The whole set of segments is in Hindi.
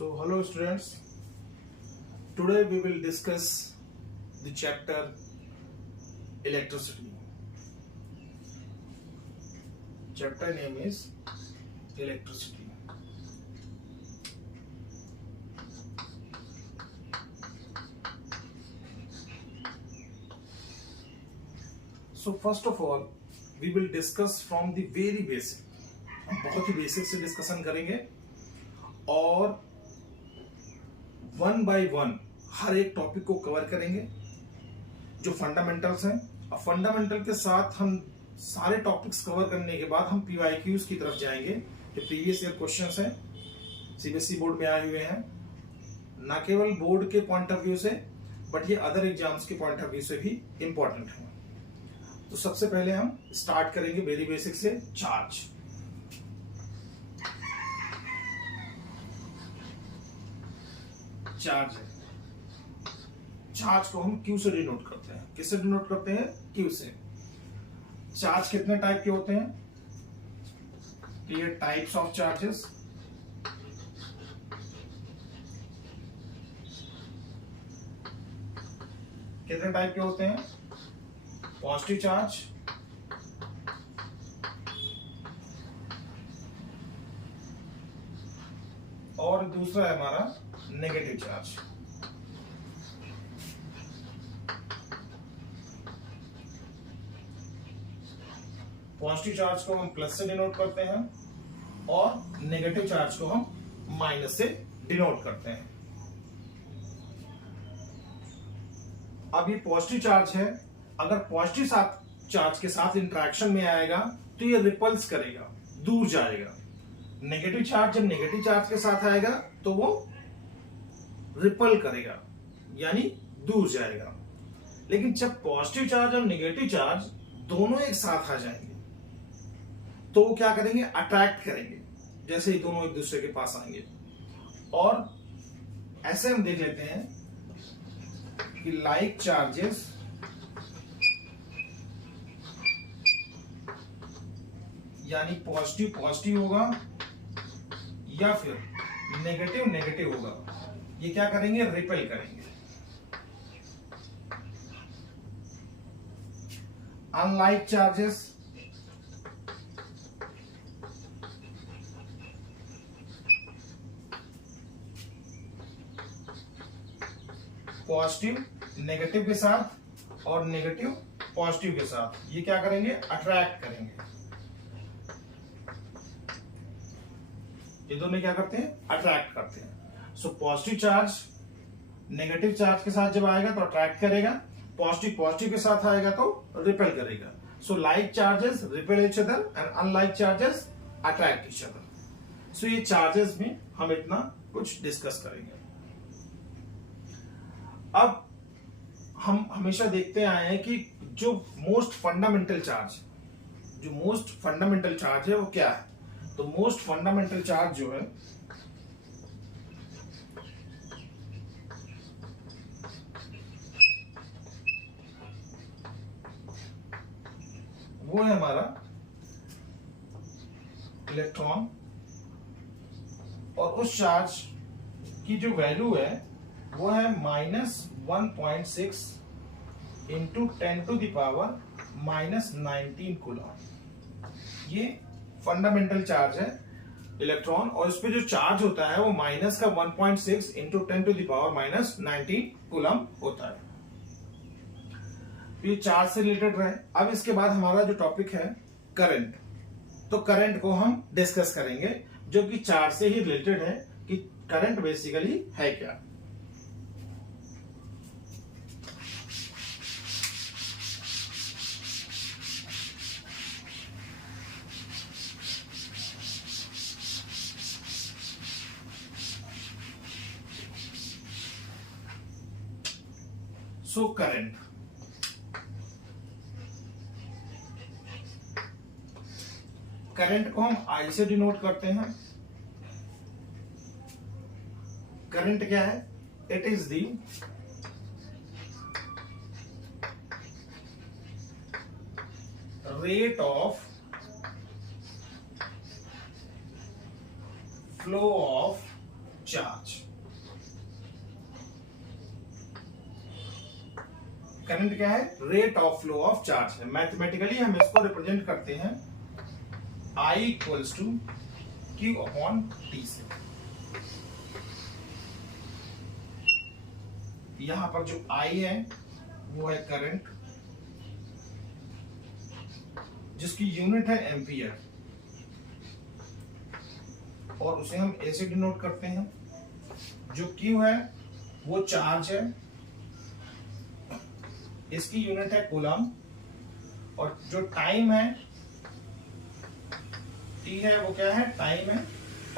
So, hello students. Today we will discuss the chapter electricity. Chapter name is electricity. So first of all, we will discuss from the very basic. हम बहुत ही बेसिक से डिस्कशन करेंगे और वन बाय वन हर एक टॉपिक को कवर करेंगे जो फंडामेंटल्स हैं। और फंडामेंटल के साथ हम सारे टॉपिक्स कवर करने के बाद हम पीवाईक्यूज की तरफ जाएंगे जो प्रीवियस ईयर क्वेश्चंस हैं, सीबीएसई बोर्ड में आए हुए हैं, ना केवल बोर्ड के पॉइंट ऑफ व्यू से बट ये अदर एग्जाम्स के पॉइंट ऑफ व्यू से भी इंपॉर्टेंट है। तो सबसे पहले हम स्टार्ट करेंगे वेरी बेसिक से, चार्ज। चार्ज है, चार्ज को हम क्यू से डिनोट करते हैं। किससे डिनोट करते हैं? क्यू से। चार्ज कितने टाइप के होते हैं? ये टाइप्स ऑफ चार्जेस। कितने टाइप के होते हैं? पॉजिटिव चार्ज, और दूसरा है हमारा नेगेटिव चार्ज। पॉजिटिव चार्ज को हम प्लस से डिनोट करते हैं और नेगेटिव चार्ज को हम माइनस से डिनोट करते हैं। अब ये पॉजिटिव चार्ज है, अगर पॉजिटिव चार्ज के साथ इंटरेक्शन में आएगा तो ये रिपल्स करेगा, दूर जाएगा। नेगेटिव चार्ज जब नेगेटिव चार्ज के साथ आएगा तो वो रिपल करेगा, यानी दूर जाएगा। लेकिन जब पॉजिटिव चार्ज और नेगेटिव चार्ज दोनों एक साथ आ जाएंगे तो वो क्या करेंगे? अट्रैक्ट करेंगे, जैसे ही दोनों एक दूसरे के पास आएंगे। और ऐसे हम देख लेते हैं कि लाइक चार्जेस यानी पॉजिटिव पॉजिटिव होगा या फिर नेगेटिव नेगेटिव होगा, ये क्या करेंगे? रिपेल करेंगे। अनलाइक चार्जेस पॉजिटिव नेगेटिव के साथ और नेगेटिव पॉजिटिव के साथ ये क्या करेंगे? अट्रैक्ट करेंगे। ये दोनों क्या करते हैं? अट्रैक्ट करते हैं। So positive charge negative charge के साथ जब आएगा तो अट्रैक्ट करेगा, पॉजिटिव पॉजिटिव के साथ आएगा तो रिपेल करेगा। So like charges repel each other and unlike charges attract each other. So ये चार्जेस में हम इतना कुछ डिस्कस करेंगे। अब हम हमेशा देखते आए हैं कि जो मोस्ट फंडामेंटल चार्ज है वो क्या है? तो मोस्ट फंडामेंटल चार्ज जो है वो है हमारा इलेक्ट्रॉन, और उस चार्ज की जो वैल्यू है वो है -1.6 इंटू 10⁻⁻⁻19 कूलम। ये फंडामेंटल चार्ज है इलेक्ट्रॉन, और इस पे जो चार्ज होता है वो माइनस का 1.6 इंटू 10⁻⁻19 कूलम होता है। ये चार्ज से रिलेटेड रहे। अब इसके बाद हमारा जो टॉपिक है करंट, तो करंट को हम डिस्कस करेंगे जो कि चार्ज से ही रिलेटेड है कि करंट बेसिकली है क्या। सो करंट, करंट को हम आई से डिनोट करते हैं। करंट क्या है? It is the rate of flow of charge. Current क्या है? Rate of flow of charge है। मैथमेटिकली हम इसको रिप्रेजेंट करते हैं I equals to Q upon T से। यहां पर जो I है वो है करंट, जिसकी यूनिट है एम्पियर, और उसे हम ऐसे डिनोट करते हैं। जो Q है वो चार्ज है, इसकी यूनिट है कूलम, और जो टाइम है T है वो क्या है? टाइम है,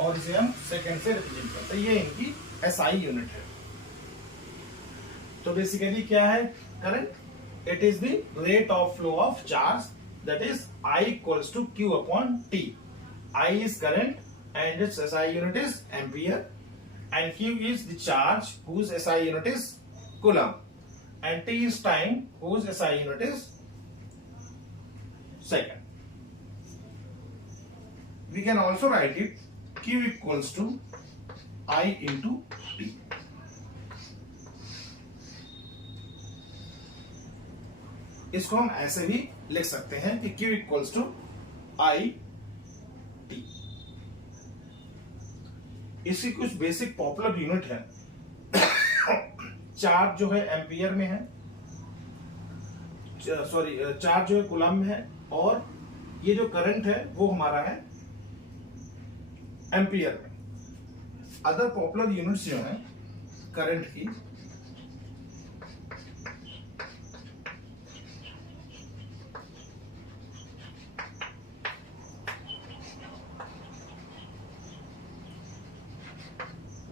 और इसे हम सेकंड से रिप्रेजेंट करते हैं। ये इनकी SI यूनिट है। तो बेसिकली क्या है current? It is the rate of flow of charge, that is I equals to Q upon T। I is current and its SI unit is ampere, and Q is the charge whose SI unit is coulomb, and T is time whose SI unit is second. We can also write it Q equals to I into T. इसको हम ऐसे भी लिख सकते हैं कि Q equals to I T। इसकी कुछ बेसिक पॉपुलर यूनिट है। चार्ज जो है एम्पियर में है, सॉरी चार्ज जो है कूलम में है, और ये जो करंट है वो हमारा है एम्पियर में। अदर पॉपुलर यूनिट्स जो है करंट की,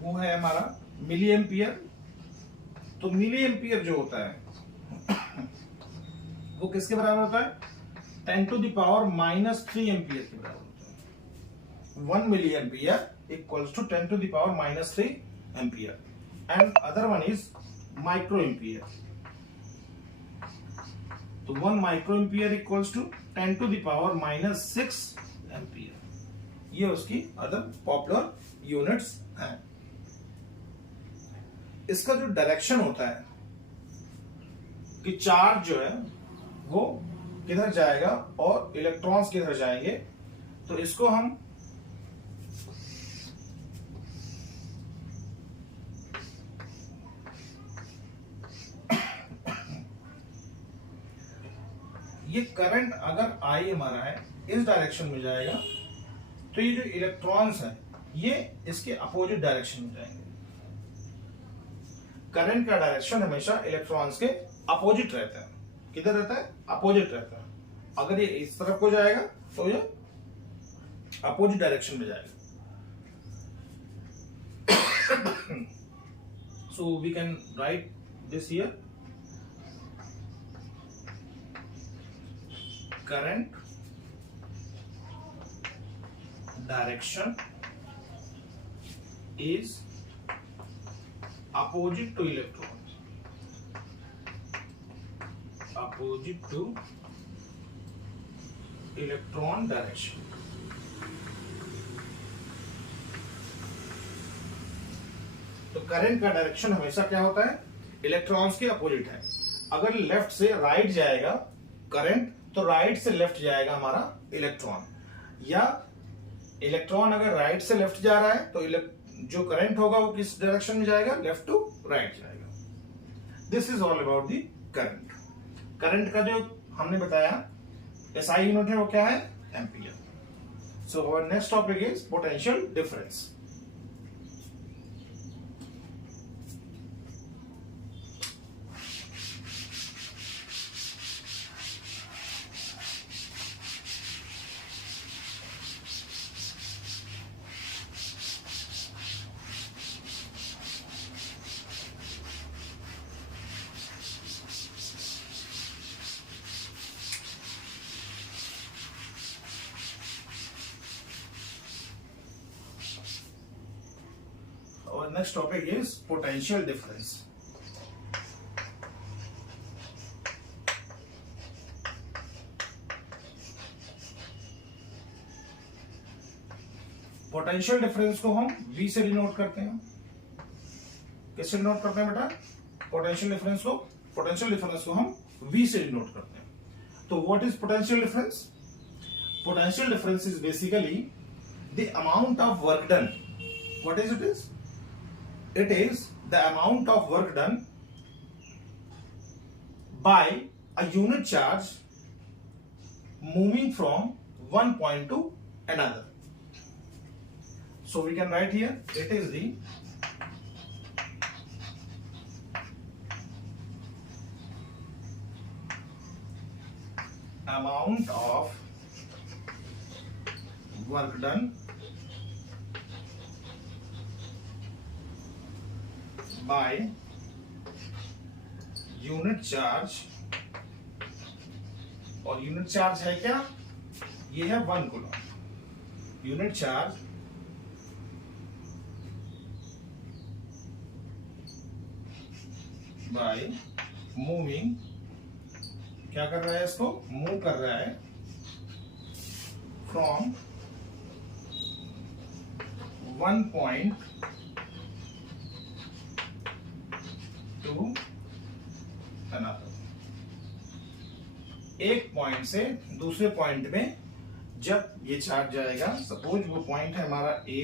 वो है हमारा मिली एम्पियर। तो मिली एम्पियर जो होता है वो किसके बराबर होता है? 10 टू द पावर -3 एम्पियर के बराबर होता है। 1 milli ampere equals to 10 to the power -3 ampere, and other one is micro ampere. तो 1 micro ampere equals to 10 to the power -6 ampere. ये उसकी अदर पॉपुलर यूनिट्स हैं। इसका जो डायरेक्शन होता है कि चार्ज जो है वो किधर जाएगा और इलेक्ट्रॉन्स किधर जाएंगे, तो इसको हम ये करंट अगर I हमारा है इस डायरेक्शन में जाएगा, तो ये जो इलेक्ट्रॉन्स है ये इसके अपोजिट डायरेक्शन में जाएंगे। करंट का डायरेक्शन हमेशा इलेक्ट्रॉन्स के अपोजिट रहता है। किधर रहता है? अपोजिट रहता है। अगर ये इस तरफ को जाएगा तो ये अपोजिट डायरेक्शन में जाएगा। So we can write this here, current direction is opposite to electron, opposite to electron direction। तो करंट का डायरेक्शन हमेशा क्या होता है? इलेक्ट्रॉन्स के अपोजिट है। अगर लेफ्ट से राइट जाएगा करंट, तो राइट से लेफ्ट जाएगा हमारा इलेक्ट्रॉन, या इलेक्ट्रॉन अगर राइट से लेफ्ट जा रहा है तो जो करंट होगा वो किस डायरेक्शन में जाएगा? लेफ्ट टू राइट जाएगा। This is all about the current. Current का जो हमने बताया SI यूनिट है वो क्या है? Ampere. So our next topic is potential difference. Our next topic is potential difference. Potential difference को हम V से डिनोट करते हैं। किससे डिनोट करते हैं बेटा? पोटेंशियल डिफरेंस को हम V से डिनोट करते हैं। तो what is potential difference? Potential difference is basically the amount of work done. What is it is? It is the amount of work done by a unit charge moving from one point to another. So we can write here, it is the amount of work done by unit charge, और यूनिट चार्ज है क्या? ये है 1 coulomb. Unit charge by moving, क्या कर रहा है? इसको मूव कर रहा है फ्रॉम 1 पॉइंट टू अनदर। एक पॉइंट से दूसरे पॉइंट में जब ये चार्ज जाएगा, सपोज वो पॉइंट है हमारा A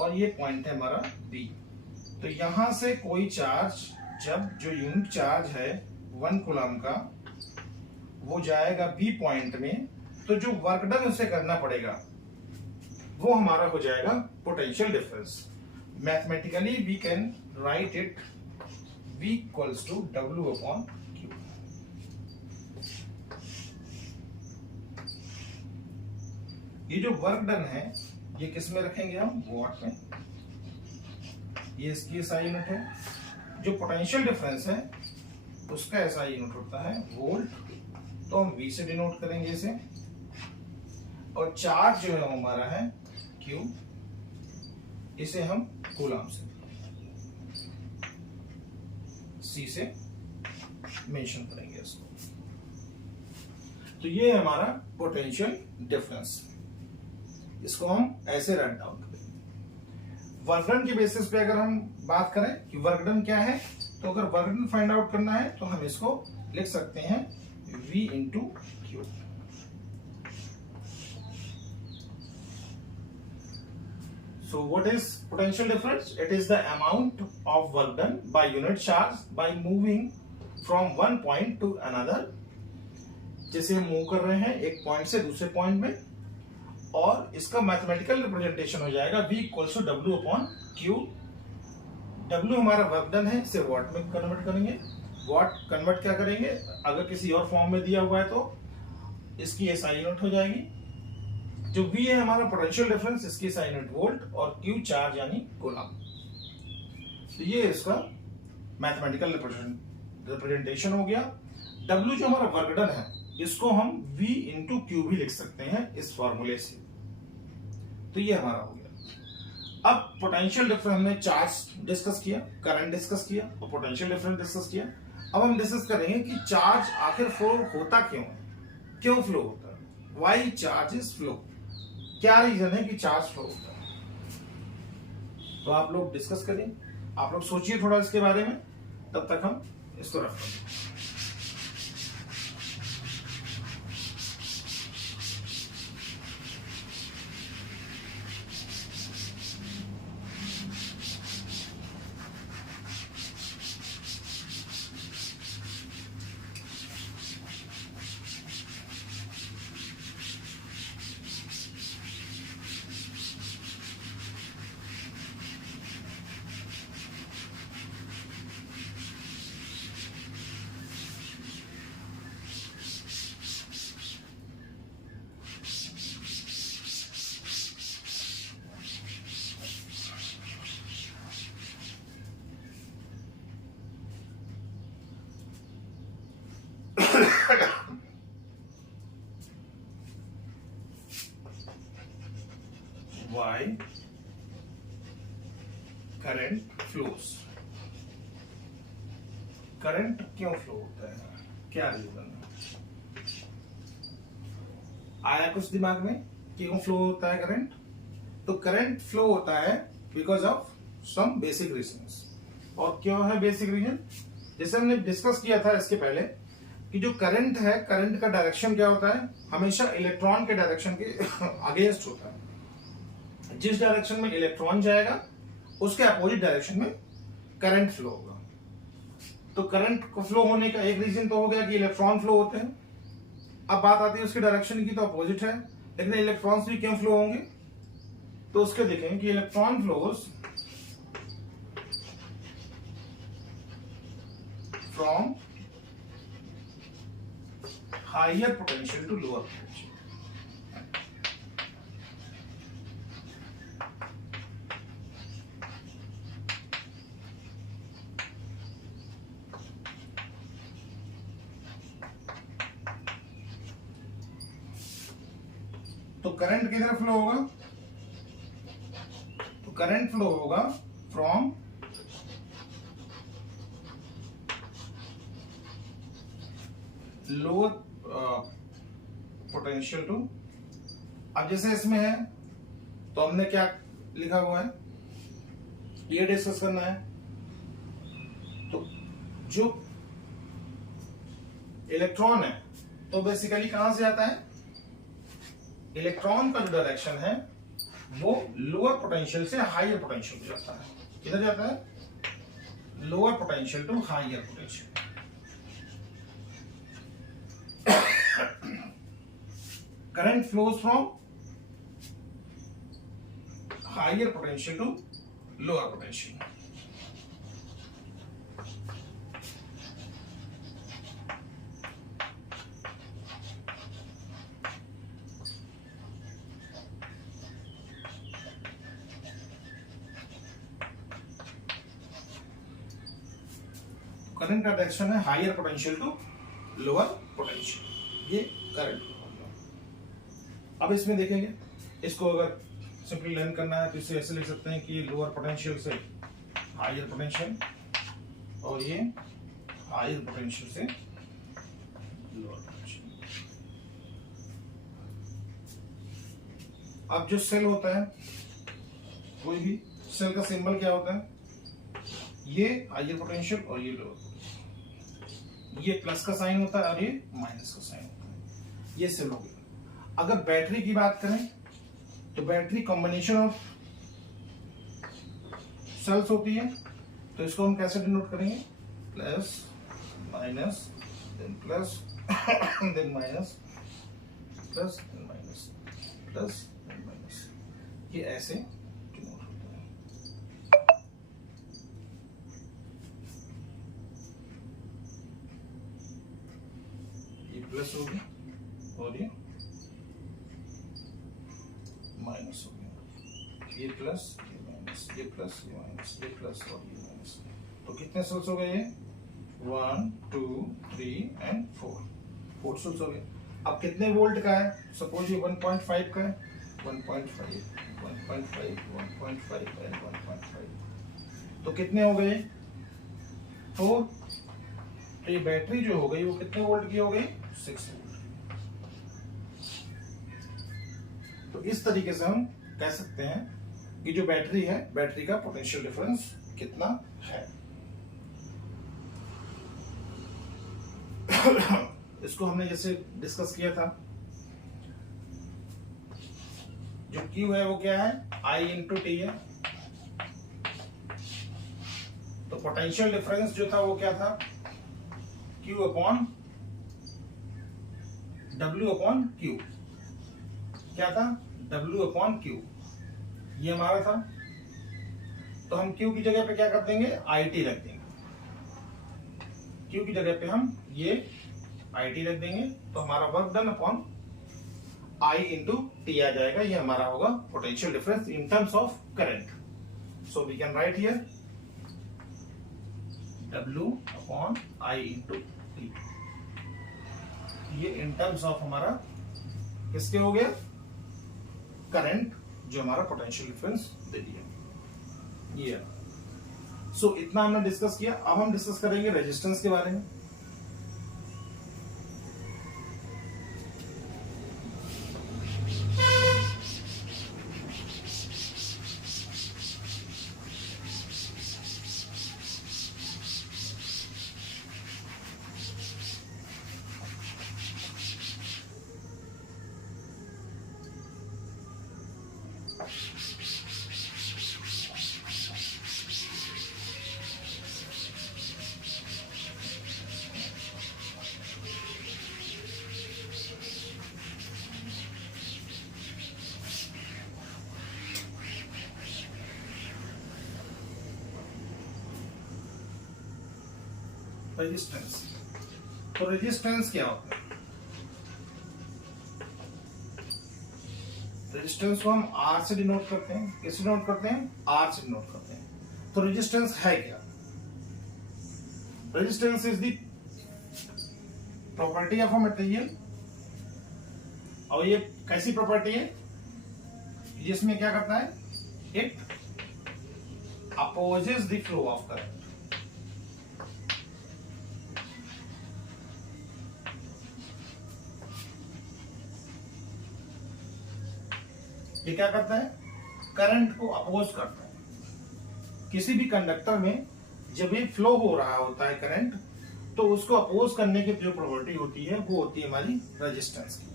और ये पॉइंट है हमारा B, तो यहां से कोई चार्ज, जब जो यूनिट चार्ज है 1 कूलम का, वो जाएगा B पॉइंट में, तो जो वर्क डन उसे करना पड़ेगा वो हमारा हो जाएगा potential difference. Mathematically we can write it V equals to W upon Q। ये जो वर्क डन है ये किस में रखेंगे हम? वॉट में। ये इसकी SI यूनिट है। जो पोटेंशियल डिफरेंस है उसका SI यूनिट होता है वोल्ट, तो हम V से डिनोट करेंगे इसे। और चार्ज जो है हमारा है Q, इसे हम कूलम से C से मेंशन करेंगे इसको। तो ये है हमारा पोटेंशियल डिफरेंस। इसको हम ऐसे राइट डाउन करेंगे। वर्क डन के बेसिस पे अगर हम बात करें कि वर्क डन क्या है, तो अगर वर्क डन फाइंड आउट करना है तो हम इसको लिख सकते हैं V into Q। So what is potential difference? It is the amount of work done by unit charge by moving from one point to another। जैसे हम मूव कर रहे हैं एक पॉइंट से दूसरे पॉइंट में, और इसका मैथमेटिकल रिप्रेजेंटेशन हो जाएगा V equals to W upon Q। W हमारा वर्क डन है, इसे वॉट में कन्वर्ट करेंगे। वॉट कन्वर्ट क्या करेंगे? अगर किसी और फॉर्म में दिया हुआ है तो इसकी SI यूनिट हो जाएगी। जो V है हमारा पोटेंशियल डिफरेंस, इसकी SI यूनिट वोल्ट, और Q चार्ज यानी कूलम। तो ये इसका मैथमेटिकल रिप्रेजेंटेशन हो गया। W जो हमारा वर्क डन है, इसको हम V इंटू Q भी लिख सकते हैं इस फॉर्मूले से। तो ये हमारा हो गया। अब पोटेंशियल डिफरेंस हमने चार्ज डिस्कस किया, करंट डिस्कस किया और पोटेंशियल डिफरेंस डिस्कस किया। अब हम डिस्कस करेंगे कि चार्ज आखिर फ्लो होता क्यों है, क्यों फ्लो होता है, वाई चार्ज इज फ्लो। क्या रीजन है कि चार्ज फ्लो होता है? तो आप लोग डिस्कस करें, आप लोग सोचिए थोड़ा इसके बारे में, तब तक हम इसको रख लेंगे। Why current flows? करंट क्यों फ्लो होता है, क्या रीजन है? आया कुछ दिमाग में क्यों फ्लो होता है करंट? तो करंट फ्लो होता है because of some basic reasons. और क्या है बेसिक रीजन? जैसे हमने डिस्कस किया था इसके पहले कि जो करंट है, करंट का डायरेक्शन क्या होता है? हमेशा इलेक्ट्रॉन के डायरेक्शन के अगेंस्ट होता है। जिस डायरेक्शन में इलेक्ट्रॉन जाएगा उसके अपोजिट डायरेक्शन में करंट फ्लो होगा। तो करंट को फ्लो होने का एक रीजन तो हो गया कि इलेक्ट्रॉन फ्लो होते हैं। अब बात आती है उसकी डायरेक्शन की, तो अपोजिट है, लेकिन इलेक्ट्रॉन्स भी क्यों फ्लो होंगे? तो उसके देखें कि electron flows from higher potential to lower potential. तो करंट किधर फ्लो होगा? तो करंट फ्लो होगा फ्रॉम लोअर पोटेंशियल टू। अब जैसे इसमें है तो हमने क्या लिखा हुआ है, ये डिस्कस करना है। तो जो इलेक्ट्रॉन है तो बेसिकली कहां से आता है? इलेक्ट्रॉन का जो डायरेक्शन है वो लोअर पोटेंशियल से हायर पोटेंशियल को जाता है। किधर जाता है? Lower potential to higher potential. Current flows from higher potential to lower potential. Current का डायरेक्शन है higher potential to lower potential, ये करंट। अब इसमें देखेंगे, इसको अगर सिंपली लर्न करना है तो इसे ऐसे लिख सकते हैं कि लोअर पोटेंशियल से हायर पोटेंशियल और ये हायर पोटेंशियल से लोअर पोटेंशियल। अब जो सेल होता है, कोई भी सेल का सिंबल क्या होता है? ये हायर पोटेंशियल और ये लोअर पोटेंशियल। ये प्लस का साइन होता है और ये माइनस का साइन होता है। ये सेल हो गया। अगर बैटरी की बात करें तो बैटरी कॉम्बिनेशन ऑफ सेल्स होती है। तो इसको हम कैसे डिनोट करेंगे? Plus minus then plus then minus plus then minus plus then minus, ये ऐसे डिनोट होता है। ये प्लस हो गया और ये माइनस हो गया। ये प्लस ये माइनस, ये प्लस ये माइनस, ये प्लस और ये माइनस। तो कितने सेल्स हो गए? ये 1 2 3 एंड 4 सेल्स हो गए। अब कितने वोल्ट का है? सपोज ये 1.5 का है। 1.5 1.5 1.5 एंड 1.5, तो कितने हो गए? 4। तो ये बैटरी जो हो गई वो कितने वोल्ट की हो गई? 6 वोल्ट। तो इस तरीके से हम कह सकते हैं कि जो बैटरी है, बैटरी का पोटेंशियल डिफरेंस कितना है। इसको हमने जैसे डिस्कस किया था, जो Q है वो क्या है? I इंटू टी है। तो पोटेंशियल डिफरेंस जो था वो क्या था? Q upon W upon Q। क्या था? W अपॉन Q, ये हमारा था। तो हम Q की जगह पे क्या कर देंगे? IT रख देंगे। Q की जगह पे हम ये IT रख देंगे, तो हमारा work done upon I into T आ जाएगा। ये हमारा होगा potential difference in terms of current. So we can write here W upon I into T. ये इन टर्म्स ऑफ हमारा किसके हो गया? करंट, जो हमारा पोटेंशियल डिफरेंस दे दिया। ये सो इतना हमने डिस्कस किया। अब हम डिस्कस करेंगे रेजिस्टेंस के बारे में। रेजिस्टेंस। तो रेजिस्टेंस क्या होता है? रेजिस्टेंस को हम आर से डिनोट करते हैं। कैसे डिनोट करते हैं? आर से डिनोट करते हैं। तो रेजिस्टेंस है क्या? Resistance is the property of a material. और ये कैसी प्रॉपर्टी है जिसमें क्या करता है? It opposes the flow of current. ये क्या करता है? करंट को अपोज करता है। किसी भी कंडक्टर में जब ये फ्लो हो रहा होता है करंट, तो उसको अपोज करने की जो प्रॉपर्टी होती है वो होती है हमारी रेजिस्टेंस की।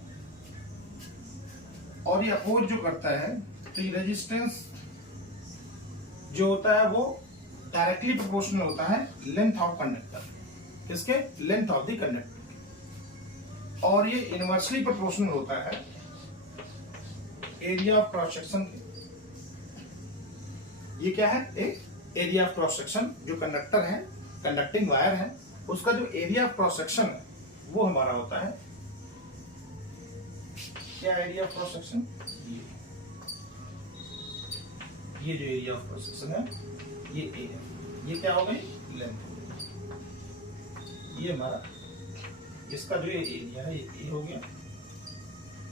और ये अपोज जो करता है, तो ये रेजिस्टेंस जो होता है वो डायरेक्टली प्रोपोर्शनल होता है लेंथ ऑफ कंडक्टर। किसके? Length of the conductor. और ये इनवर्सली प्रोपोर्शनल होता है एरिया ऑफ क्रॉस सेक्शन। ये क्या है? एक एरिया ऑफ क्रॉस सेक्शन। जो कंडक्टर है, कंडक्टिंग वायर है, उसका जो एरिया ऑफ क्रॉस सेक्शन है वो हमारा होता है क्या? Area of cross section. ये जो एरिया ऑफ क्रॉस सेक्शन है ये ए है। ये क्या हो गई? लेंथ हो गई। ये हमारा इसका जो एरिया है ये ए हो गया,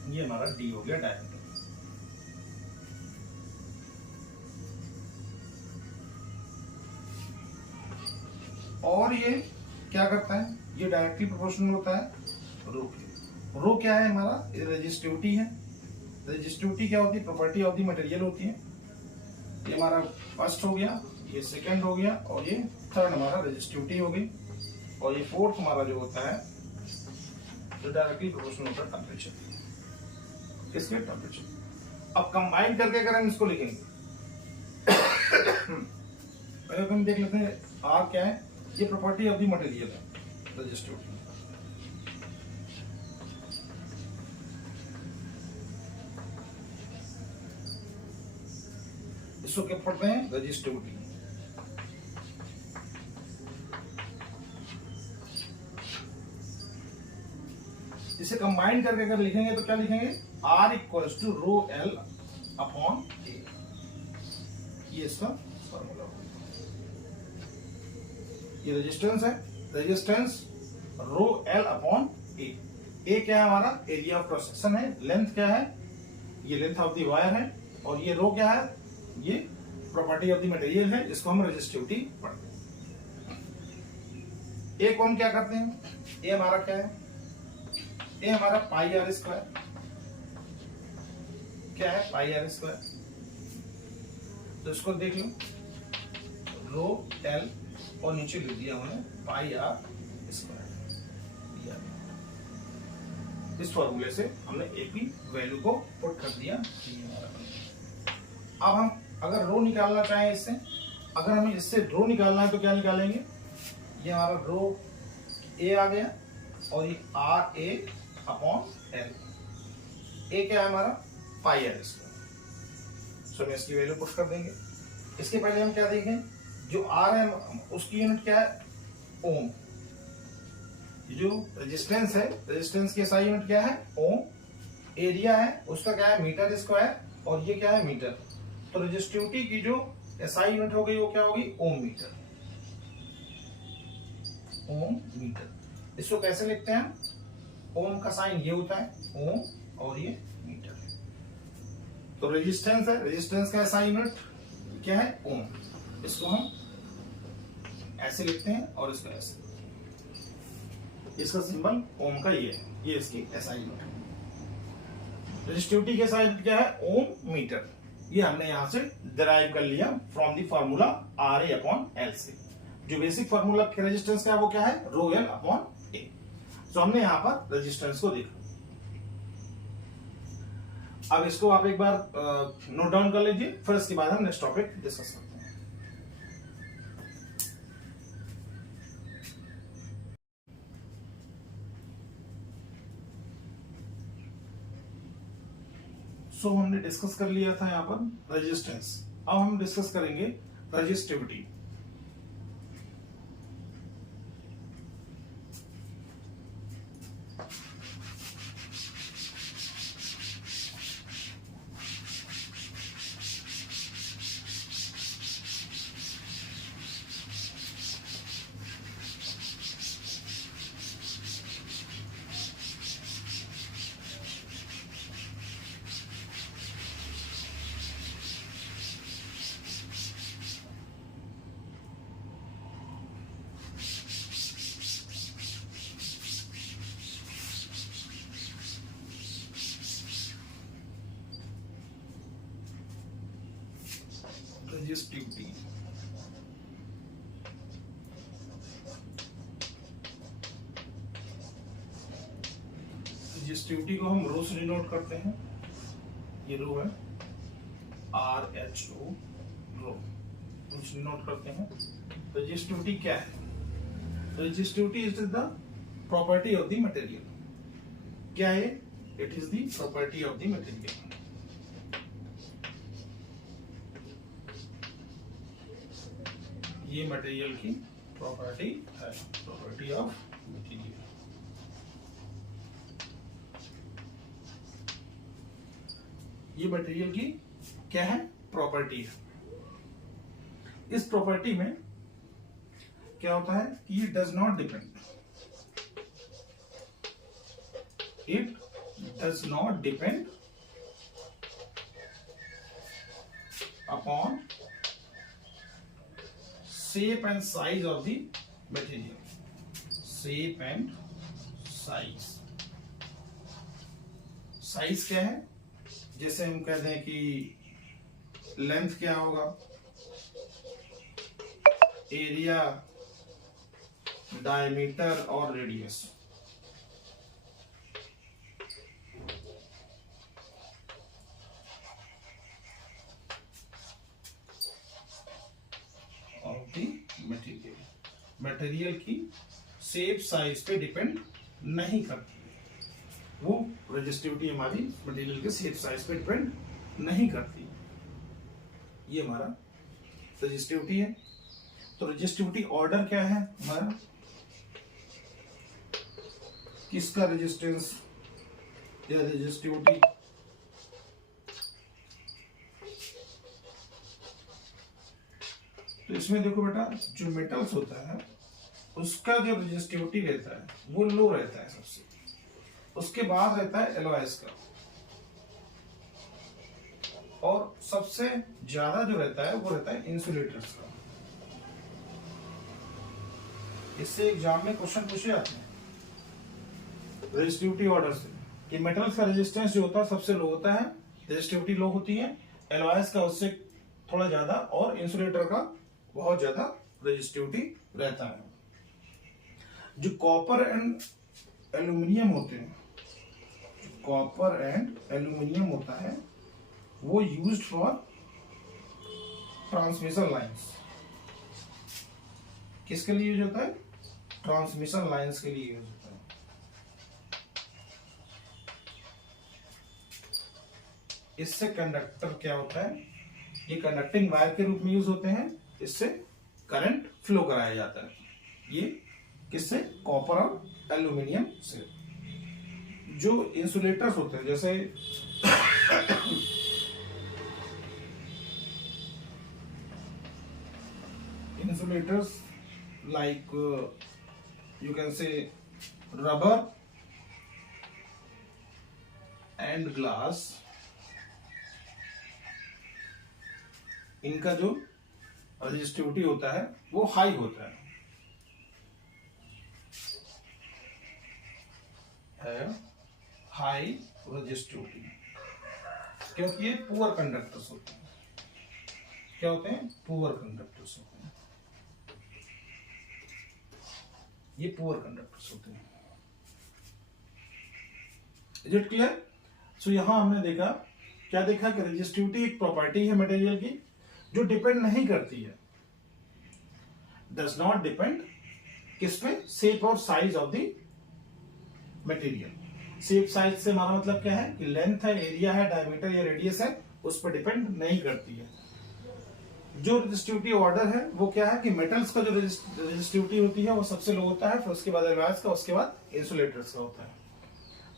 ये हमारा डी हो गया डायमीटर। और ये क्या करता है? ये डायरेक्टली प्रोपोर्शनल होता है रो के। रो क्या है हमारा? रेजिस्टिविटी है। रेजिस्टिविटी क्या होती है? प्रॉपर्टी ऑफ द मटेरियल होती है। ये हमारा फर्स्ट हो गया, ये सेकंड हो गया, और ये थर्ड हमारा रेजिस्टिविटी हो गई। और ये फोर्थ हमारा जो होता है जो डायरेक्टली प्रोपोर्शनल होता है टेम्परेचर। किसके? टेम्परेचर। अब कंबाइन करके अगर हम इसको लिखेंगे पहले हम देख लेते हैं आर क्या है। ये प्रॉपर्टी ऑफ द मटेरियल है, रेजिस्टिविटी। इसको क्या पढ़ते हैं? रेजिस्टिविटी। इसे कंबाइन करके अगर लिखेंगे तो क्या लिखेंगे? R equals to rho L upon A. ये इसका फॉर्मूला होगा। ये रेजिस्टेंस है। Resistance rho L upon A. A क्या है हमारा? एरिया ऑफ क्रॉस सेक्शन है। लेंथ क्या है? ये लेंथ ऑफ द वायर है। और ये रो क्या है? ये प्रॉपर्टी ऑफ द मटेरियल है, जिसको हम रेजिस्टिविटी पढ़ते हैं। ए को हम क्या करते हैं? ए हमारा क्या है? ए हमारा पाई आर स्क्वायर। क्या है? Pi R square. तो इसको देख लो, रो एल और नीचे लिख दिया हमने पाई आर स्क्वायर। इस फॉर्मूले से हमने ए की वैल्यू को पुट कर दिया। अब हम अगर रो निकालना चाहें इससे, अगर हमें इससे रो निकालना है तो क्या निकालेंगे? ये हमारा रो ए आ गया और ये आर ए अपॉन एल। ए क्या है हमारा? पाई आर स्क्वायर। सो हम इसकी वैल्यू पुट कर देंगे। इसके पहले हम क्या देखें? जो आर है उसकी यूनिट क्या है? ओम। जो रेजिस्टेंस है, रेजिस्टेंस की एसआई यूनिट क्या है? ओम। एरिया है उसका क्या है? Metre square. और ये क्या है? मीटर। तो रेजिस्टिविटी की जो एसआई यूनिट हो गई वो क्या होगी? ओम मीटर। ओम मीटर। इसको कैसे लिखते हैं? ओम का साइन ये होता है ओम और ये मीटर है। तो रेजिस्टेंस है, रेजिस्टेंस का एसआई यूनिट क्या है? ओम। इसको हम ऐसे लिखते हैं और इसको ऐसे। इसका सिंबल ओम का ये है, ये इसकी एसआई यूनिट है। रेजिस्टिविटी के एसआई यूनिट क्या है? Ohm metre. ये हमने यहां से डिराइव कर लिया from the formula R A upon L से। जो बेसिक फार्मूला रेजिस्टेंस का है वो क्या है? रो एल अपॉन ए। तो हमने यहां पर रेजिस्टेंस को देखा। अब इसको आप एक बार नोट डाउन कर लीजिए, फिर इसके बाद हम नेक्स्ट टॉपिक डिस्कस करते हैं। सो हमने डिस्कस कर लिया था यहाँ पर रेजिस्टेंस। अब हम डिस्कस करेंगे रेजिस्टिविटी। रेजिस्टिविटी रेजिस्टिविटी को हम रो से डिनोट करते हैं। ये रो है RHO, रो डिनोट करते हैं। रेजिस्टिविटी क्या है? Resistivity is the property of the material. क्या है? It is the property of the material. ये मटेरियल की प्रॉपर्टी है, प्रॉपर्टी ऑफ मटेरियल। ये मटेरियल की क्या है? प्रॉपर्टी है। इस प्रॉपर्टी में क्या होता है कि ये does not depend, it does not depend upon shape and size of the material. Shape and size. Size क्या है? जैसे हम कहते हैं कि लेंथ क्या होगा, एरिया, डायमीटर और रेडियस। मटेरियल की शेप साइज पे डिपेंड नहीं करती है। वो रेजिस्टिविटी हमारी मटेरियल के शेप साइज पे डिपेंड नहीं करती। ये हमारा रेजिस्टिविटी है। तो रेजिस्टिविटी ऑर्डर क्या है हमारा? किसका रेजिस्टेंस या रेजिस्टिविटी? तो इसमें देखो बेटा, जो मेटल्स होता है उसका जो रेजिस्टिविटी रहता है वो लो रहता है सबसे, उसके बाद रहता है एलॉयस का, और सबसे ज्यादा जो रहता है वो रहता है इंसुलेटर्स का। इससे एग्जाम में क्वेश्चन पूछे जाते हैं रेजिस्टिविटी ऑर्डर से कि मेटल्स का रेजिस्टेंस जो होता है सबसे लो होता है, रेजिस्टिविटी लो होती है, एलॉयस का उससे थोड़ा ज्यादा, और इंसुलेटर का बहुत ज्यादा रेजिस्टिविटी रहता है। जो कॉपर एंड एल्यूमिनियम होते हैं, कॉपर एंड एल्यूमिनियम होता है वो यूज्ड फॉर ट्रांसमिशन लाइंस। किसके लिए यूज होता है? ट्रांसमिशन लाइंस के लिए यूज होता है। इससे कंडक्टर क्या होता है? ये कंडक्टिंग वायर के रूप में यूज होते हैं, इससे करंट फ्लो कराया जाता है। ये किससे? कॉपर और एल्यूमिनियम से। जो इंसुलेटर्स होते हैं जैसे insulators like you can say rubber and glass, इनका जो रेजिस्टिविटी होता है वो हाई होता है हाई रेजिस्टिविटी, क्योंकि ये पुअर कंडक्टर्स होते हैं। क्या होते हैं? पुअर कंडक्टर्स होते हैं। ये पुअर कंडक्टर्स होते हैं। Is it clear? सो यहां हमने देखा क्या देखा कि रेजिस्टिविटी एक प्रॉपर्टी है मटेरियल की जो डिपेंड नहीं करती है, डज नॉट डिपेंड किस पे, शेप और size of the material. Shape size से हमारा मतलब क्या है कि लेंथ है, एरिया है, डायमीटर या रेडियस है, उस पर डिपेंड नहीं करती है। जो रेजिस्टिविटी ऑर्डर है वो क्या है कि मेटल्स का जो रेजिस्टिविटी होती है वो सबसे लो होता है, फिर उसके बाद एलॉयज का, उसके बाद इंसुलेटर्स का होता है।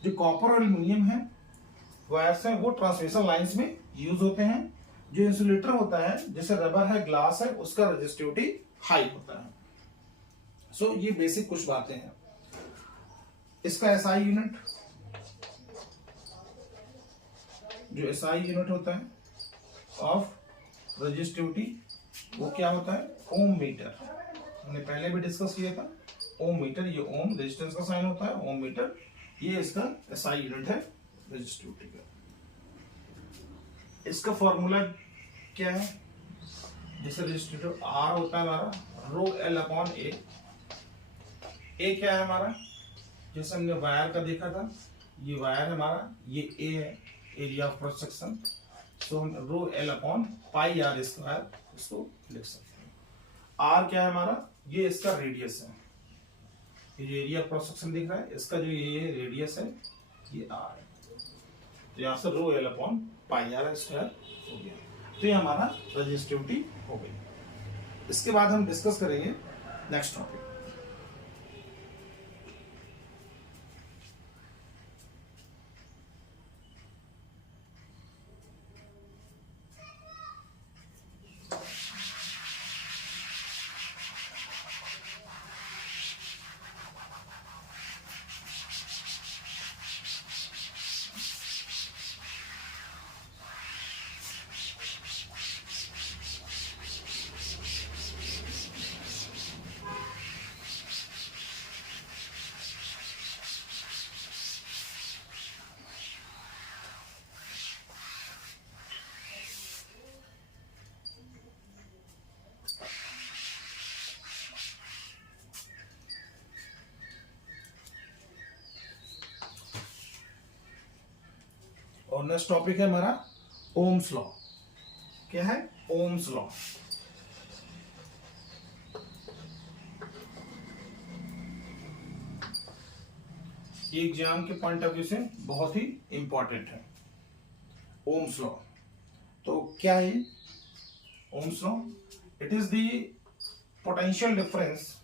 जो कॉपर और एल्यूमिनियम है, वायर्स हैं, वो ट्रांसमिशन लाइंस में यूज होते हैं। जो इंसुलेटर होता है जैसे रबर है, ग्लास है, उसका रेजिस्टिविटी हाई होता है। सो ये बेसिक कुछ बातें हैं। इसका एसआई यूनिट, जो एसआई यूनिट होता है ऑफ रेजिस्टिविटी, वो क्या होता है, ओम मीटर। हमने पहले भी डिस्कस किया था, ओम मीटर, ये ओम रेजिस्टेंस का साइन होता है, ओम मीटर, ये इसका एसआई यूनिट है रेजिस्टिविटी का। इसका फॉर्मूला क्या है, जैसे रेजिस्टिविटी आर होता है हमारा रो एल अपॉन ए। ए क्या है हमारा, जैसे हमने वायर का देखा था, ये वायर है हमारा, ये ए है, एरिया ऑफ क्रॉस सेक्शन। तो हम rho L upon pi R square इसको लिख सकते हैं। आर क्या है हमारा, ये इसका रेडियस है, ये एरिया क्रॉस सेक्शन दिख रहा है, इसका जो ये रेडियस है ये आर है। तो यहां से rho L upon pi R square हो गया। तो ये हमारा रेजिस्टिविटी हो गई। इसके बाद हम डिस्कस करेंगे नेक्स्ट टॉपिक। और नेक्स्ट टॉपिक है हमारा ओम्स लॉ। क्या है, ओम्स लॉ। ये एग्जाम के पॉइंट ऑफ व्यू से बहुत ही इंपॉर्टेंट है ओम्स लॉ। तो क्या है Ohm's law? It is the potential difference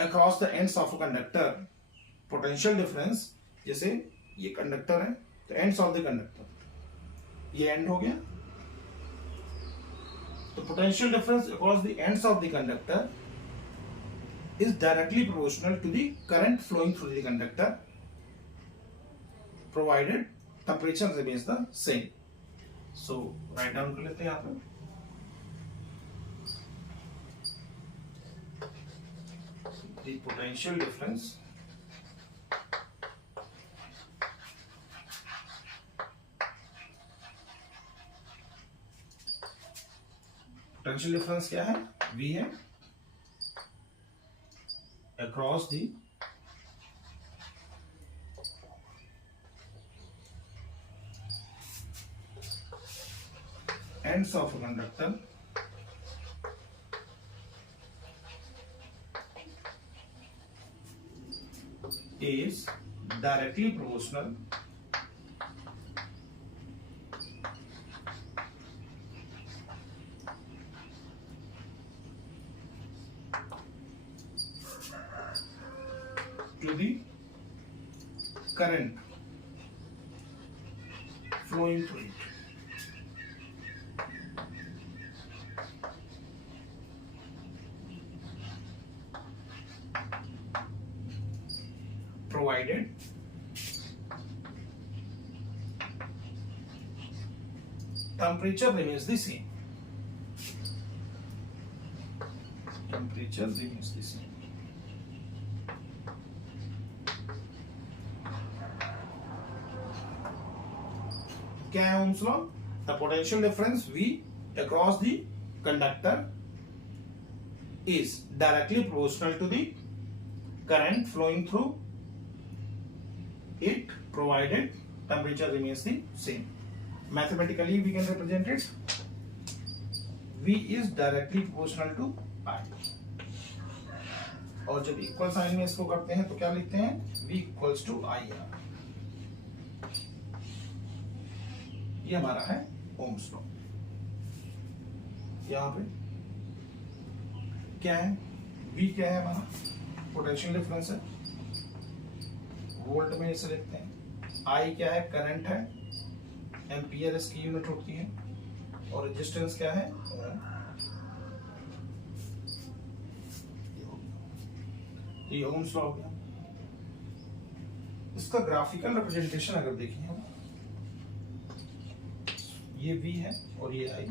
across the ends of a conductor. Potential difference, जैसे ये कंडक्टर है तो एंड्स ऑफ द कंडक्टर, ये एंड हो गया, तो potential difference across the ends of the conductor is directly proportional to the current flowing through the conductor provided temperature remains the same. So write down कर लेते हैं यहाँ पे, the potential difference क्या है, V है, across the ends of a conductor is directly proportional to the current flowing through it. Provided temperature remains the same. Temperature remains the same. क्या है Ohm's law? The potential difference V across the conductor is directly proportional to the current flowing through it provided temperature remains the same. Mathematically we can represent it v is directly proportional to i, और जब इक्वल साइन में इसको करते हैं तो क्या लिखते हैं v equals to i r। ये हमारा है ओम्स लॉ। यहां पे क्या है, v क्या है हमारा पोटेंशियल डिफरेंस है, वोल्ट में इसे लिखते हैं। I क्या है, करंट है, एम्पियर इसकी यूनिट होती है, और रेजिस्टेंस क्या है, ये ओम्स लॉ हो गया। इसका ग्राफिकल रिप्रेजेंटेशन अगर देखें हम, ये V है और ये I,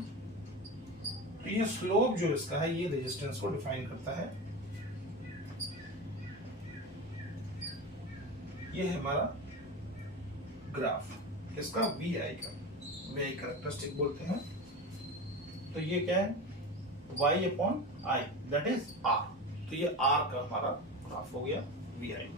तो ये स्लोप जो इसका है ये रेजिस्टेंस को डिफाइन करता है। ये है हमारा ग्राफ किसका, VI का, VI कैरेक्टरिस्टिक बोलते हैं। तो ये क्या है, y upon I that is R, तो ये R का हमारा ग्राफ हो गया VI।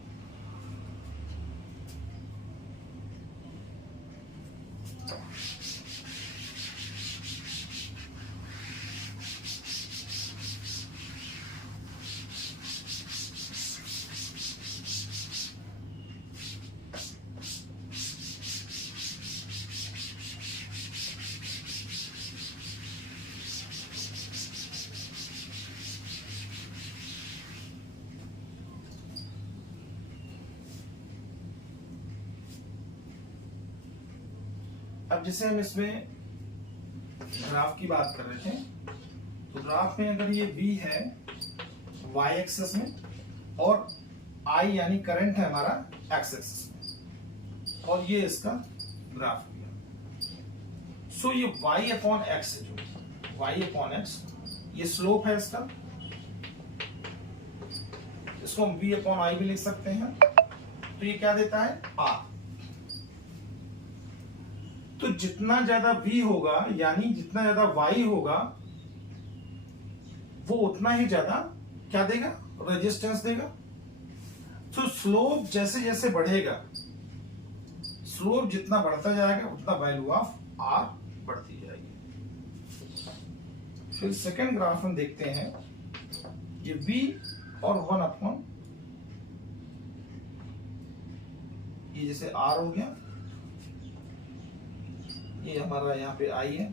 अब जैसे हम इसमें ग्राफ की बात कर रहे थे, तो ग्राफ में अगर ये V है y एक्सिस में, और I यानी करंट है हमारा x एक्सिस में, और ये इसका ग्राफ हो गया। सो ये y अपॉन x है, जो y अपॉन x ये स्लोप है इसका, इसको हम v अपॉन I भी लिख सकते हैं। तो ये क्या देता है, R। तो जितना ज्यादा V होगा यानी जितना ज्यादा Y होगा, वो उतना ही ज्यादा क्या देगा, रेजिस्टेंस देगा। तो स्लोप जैसे जैसे बढ़ेगा, स्लोप जितना बढ़ता जाएगा उतना वैल्यू ऑफ R बढ़ती जाएगी। फिर सेकंड ग्राफ में देखते हैं, ये V और 1 अपॉन ये जैसे R हो गया, ये हमारा यहाँ पे I है।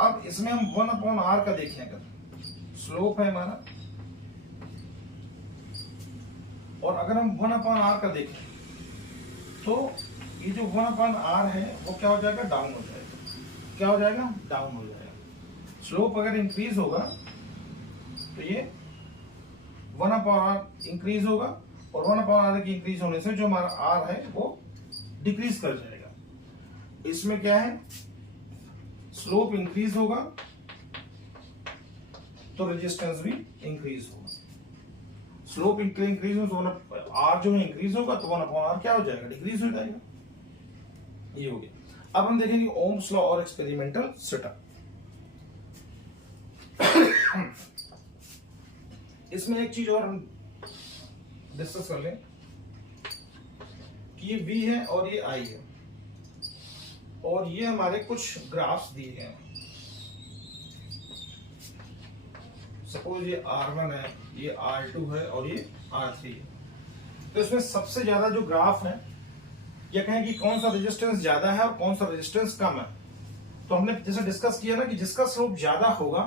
अब इसमें हम 1 अपॉन R का देखें, अगर स्लोप है हमारा, और अगर हम 1 अपॉन R का देखें तो ये जो 1 अपॉन R है वो क्या हो जाएगा, डाउन हो जाएगा। क्या हो जाएगा, डाउन हो जाएगा। स्लोप अगर इंक्रीज होगा तो ये 1 अपॉन R इंक्रीज होगा, और 1 अपॉन R की इंक्रीज होने से जो हमारा R है वो डिक्रीज कर जाएगा। इसमें क्या है, स्लोप इंक्रीज होगा तो रेजिस्टेंस भी इंक्रीज होगा। स्लोप इंक्रीज हो तो R जो है इंक्रीज होगा, तो 1 अपॉन R क्या हो जाएगा, डिक्रीज हो जाएगा। ये हो गया। अब हम देखेंगे ओम्स लॉ और एक्सपेरिमेंटल सेटअप। इसमें एक चीज और हम डिस्कस कर लें कि ये V है और ये I है, और ये हमारे कुछ ग्राफ्स दिए हैं। सपोज ये R1 है, ये R2 है और ये R3 है। तो इसमें सबसे ज्यादा जो ग्राफ है, ये कहें कि कौन सा रेजिस्टेंस ज्यादा है और कौन सा रेजिस्टेंस कम है। तो हमने जैसे डिस्कस किया ना कि जिसका स्लोप ज्यादा होगा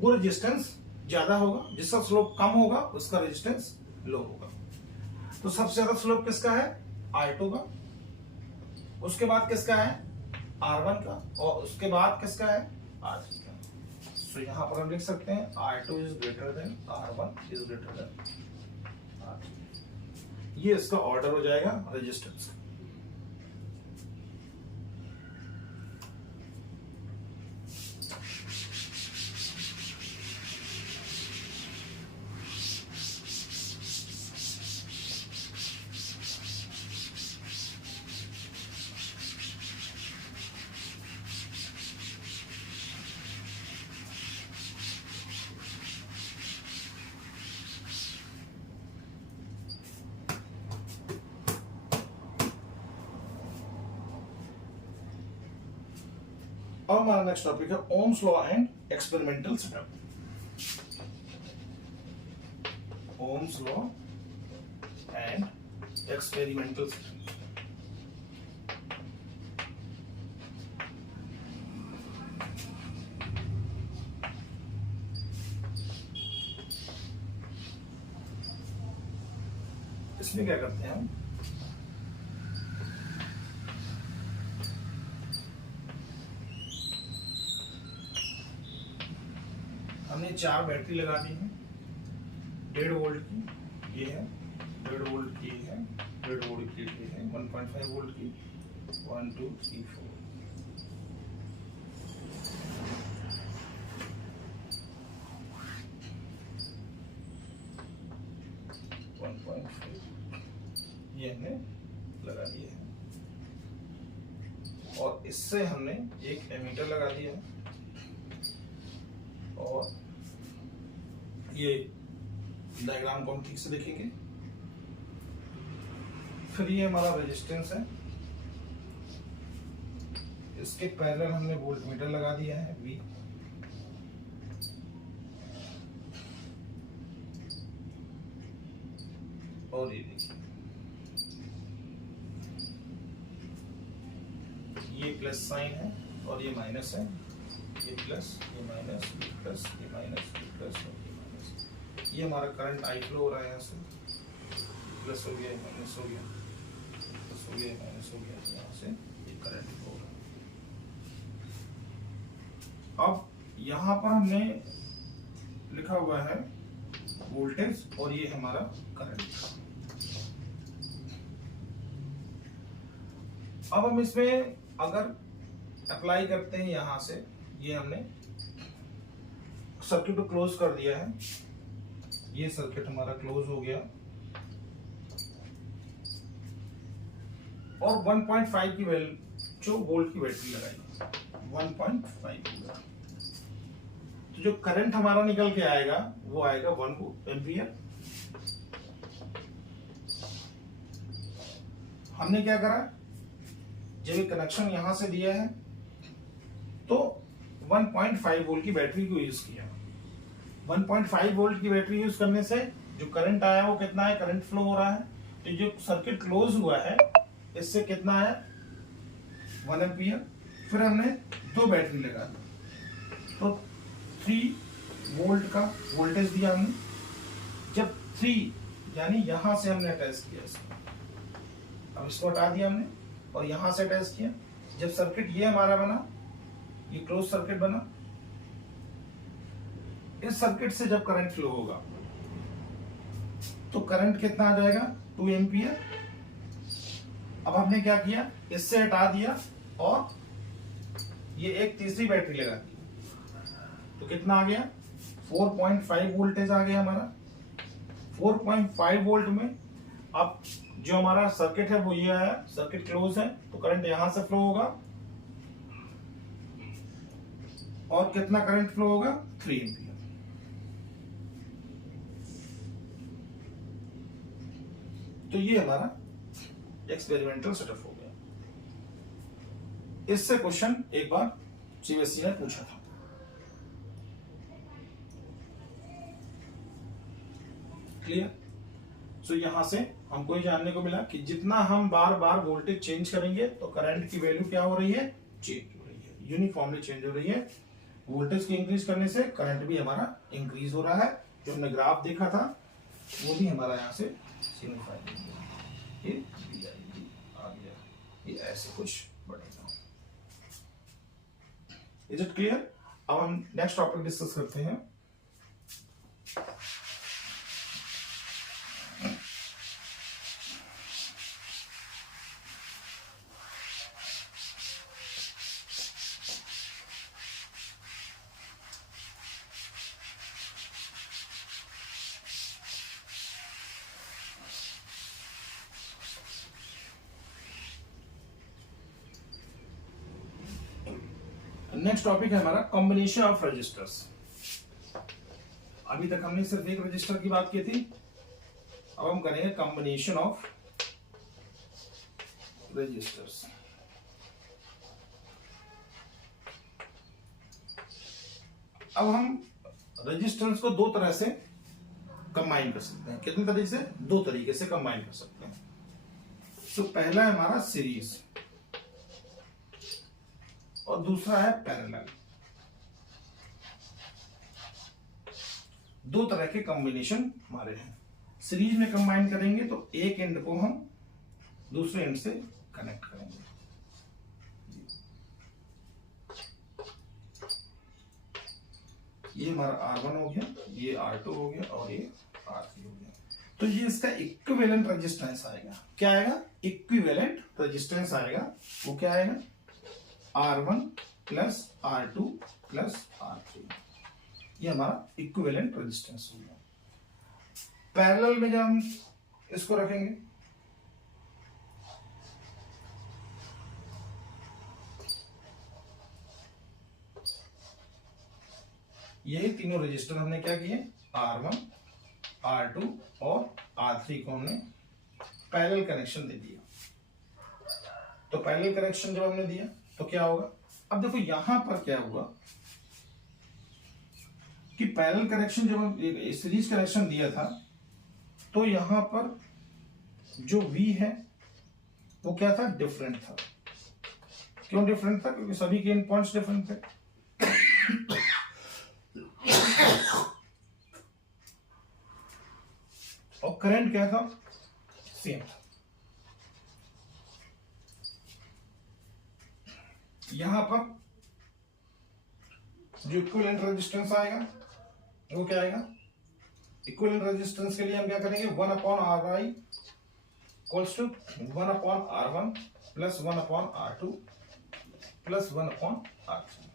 वो रेजिस्टेंस ज्यादा होगा, जिसका स्लोप कम होगा उसका रेजिस्टेंस लो होगा। तो सबसे ज्यादा स्लोप किसका है, R2 का, उसके बाद किसका है, R1 का, और उसके बाद किसका है, R3 का। तो यहां पर हम लिख सकते हैं R2 is greater than R1 is greater than R3। ये इसका ऑर्डर हो जाएगा रेजिस्टेंस का। अब हमारा नेक्स्ट टॉपिक है Ohm's law and experimental setup. Ohm's law and experimental setup. इसमें क्या करते हैं हम, हमने 4 बैटरी लगा दी है 1.5 वोल्ट की, ये है 1.5 वोल्ट की, है 1.5 वोल्ट की, ये है 1.5 वोल्ट की, 1 2 3 4। ये हमने लगा दिया है और इससे हमने एक एमीटर लगा दिया है और ये डायग्राम को हम ठीक से देखेंगे। फिर ये हमारा रेजिस्टेंस है, इसके पैरेलल हमने वोल्टमीटर लगा दिया है V, और ये देखिए ये प्लस साइन है और ये माइनस है, ये प्लस, ये माइनस, ये प्लस, ये माइनस, ये प्लस और ये माइनस। ये हमारा करंट आई फ्लो हो रहा है यहाँ से, प्लस हो गया, माइनस हो गया, प्लस हो गया, माइनस हो गया, यहाँ से ये करंट फ्लो हो रहा है। अब यहाँ पर हमने लिखा हुआ है वोल्टेज और ये हमारा करंट। अब हम इसमें अगर अप्लाई करते हैं यहां से, ये हमने सर्किट को क्लोज कर दिया है, ये सर्किट हमारा क्लोज हो गया और 1.5 की वैल्यू जो वोल्ट की बैटरी लगाई 1.5, तो जो करंट हमारा निकल के आएगा वो आएगा 1 एम्पियर। हमने क्या करा, जब ये कनेक्शन यहां से दिया है तो 1.5 वोल्ट की बैटरी को यूज किया। 1.5 वोल्ट की बैटरी यूज करने से जो करंट आया वो कितना है, करंट फ्लो हो रहा है। तो जो सर्किट क्लोज हुआ है इससे कितना आया 1 एम्पियर। फिर हमने 2 बैटरी लगा दी तो 3 वोल्ट का वोल्टेज दिया हमने। जब 3 यानी यहां से हमने अटैच किया इसको, अब इसको हटा दिया हमने और यहां से अटैच किया। जब सर्किट ये हमारा बना, ये क्लोज सर्किट बना, इस सर्किट से जब करंट फ्लो होगा तो करंट कितना आ जाएगा 2 एम्पियर। अब हमने क्या किया, इससे हटा दिया और ये एक तीसरी बैटरी लगा दी तो कितना आ गया 4.5 वोल्टेज आ गया हमारा। 4.5 वोल्ट में अब जो हमारा सर्किट है वो ये आया, सर्किट क्लोज है तो करंट यहां से फ्लो होगा और कितना करंट फ्लो होगा 3 एम्पियर। तो ये हमारा एक्सपेरिमेंटल सेटअप हो गया। इससे क्वेश्चन एक बार सीबीएसई ने पूछा था। क्लियर? सो यहां से हमको ये जानने को मिला कि जितना हम बार बार वोल्टेज चेंज करेंगे तो करंट की वैल्यू क्या हो रही है, चेंज हो रही है, यूनिफॉर्मली चेंज हो रही है। वोल्टेज की इंक्रीज करने से करंट भी हमारा इंक्रीज हो रहा है। जो हमने ग्राफ देखा था वो भी हमारा यहाँ से सिग्निफाई हो गया, ये आ गया, ये ऐसे कुछ बढ़ेगा। Is it clear? अब हम नेक्स्ट टॉपिक डिस्कस करते हैं। नेक्स्ट टॉपिक है हमारा कॉम्बिनेशन ऑफ रजिस्टर्स। अभी तक हमने सिर्फ एक रजिस्टर की बात की थी, अब हम करेंगे कॉम्बिनेशन ऑफ रजिस्टर्स। अब हम रेजिस्टेंस को दो तरह से कंबाइन कर सकते हैं। कितने तरीके से? दो तरीके से कंबाइन कर सकते हैं। तो पहला है हमारा सीरीज और दूसरा है पैरेलल। दो तरह के कॉम्बिनेशन हमारे हैं। सीरीज में कंबाइन करेंगे तो एक एंड को हम दूसरे एंड से कनेक्ट करेंगे। ये हमारा R1 हो गया, ये R2 हो गया और ये R3 हो गया। तो ये इसका इक्विवेलेंट रेजिस्टेंस आएगा। क्या आएगा? इक्विवेलेंट रेजिस्टेंस आएगा। वो क्या आएगा? R1 plus R2 plus R3। ये हमारा इक्विवेलेंट रेजिस्टेंस हो गया। पैरेलल में जब हम इसको रखेंगे यही तीनों रजिस्टर हमने क्या किए? R1, R2 और R3 को हमने पैरेलल कनेक्शन दे दिया। तो पैरेलल कनेक्शन जब हमने दिया तो क्या होगा? अब देखो यहां पर क्या हुआ कि पैरेलल कनेक्शन जब हम सीरीज कनेक्शन दिया था तो यहां पर जो V है वो क्या था? डिफरेंट था। क्यों डिफरेंट था? क्योंकि सभी के एंड पॉइंट्स डिफरेंट थे। और करंट क्या था? सेम था। यहां पर जो इक्विवेलेंट रेजिस्टेंस आएगा वो क्या आएगा? इक्विवेलेंट रेजिस्टेंस के लिए हम क्या करेंगे? 1/Ri equals to 1/R1 plus 1/R2 plus 1/R3।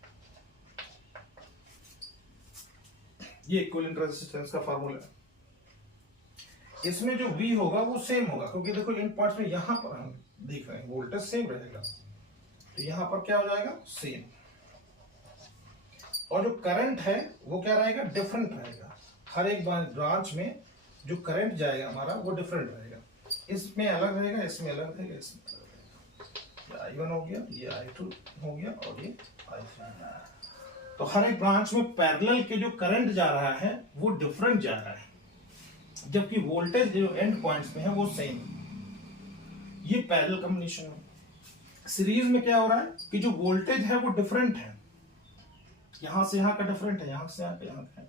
ये इक्विवेलेंट रेजिस्टेंस का फॉर्मूला है। इसमें जो V होगा वो सेम होगा, क्योंकि देखो इन पॉइंट्स में यहां पर हम देख रहे हैं वोल्टेज सेम रहेगा, तो यहां पर क्या हो जाएगा? सेम। और जो करंट है वो क्या रहेगा? डिफरेंट रहेगा। हर एक ब्रांच में जो करंट जाएगा हमारा वो डिफरेंट रहेगा। इसमें अलग रहेगा, इसमें अलग रहेगा, इसमें अलग रहेगा। ये I1 हो गया, ये I2 हो गया और ये I3 हो गया। तो हर एक ब्रांच में पैरेलल के जो करंट जा रहा है वो डिफरेंट जा रहा है, जबकि वोल्टेज जो एंड पॉइंट्स में है वो सेम। ये पैरेलल कॉम्बिनेशन है। सीरीज में क्या हो रहा है कि जो वोल्टेज है वो डिफरेंट है, यहां से यहां का डिफरेंट है, यहां से यहां का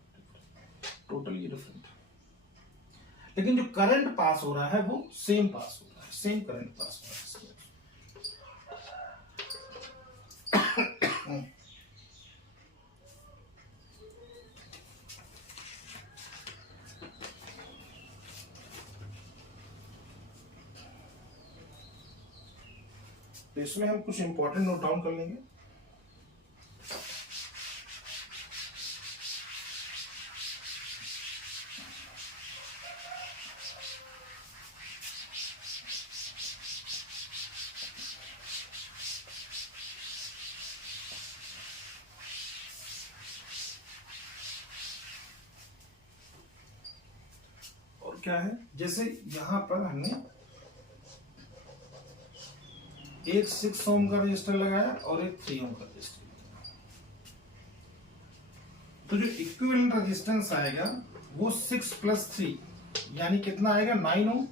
टोटली डिफरेंट है, लेकिन जो करंट पास हो रहा है वो सेम पास हो रहा है, सेम करंट पास हो रहा है। तो इसमें हम कुछ इंपॉर्टेंट नोट डाउन कर लेंगे। और क्या है, जैसे यहां पर हमने एक 6 ओम का रजिस्टर लगाया और एक 3 ओम का रजिस्टर लगाया, तो जो इक्विवेलेंट रेजिस्टेंस आएगा वो 6 प्लस 3 यानी कितना आएगा? 9 ओम।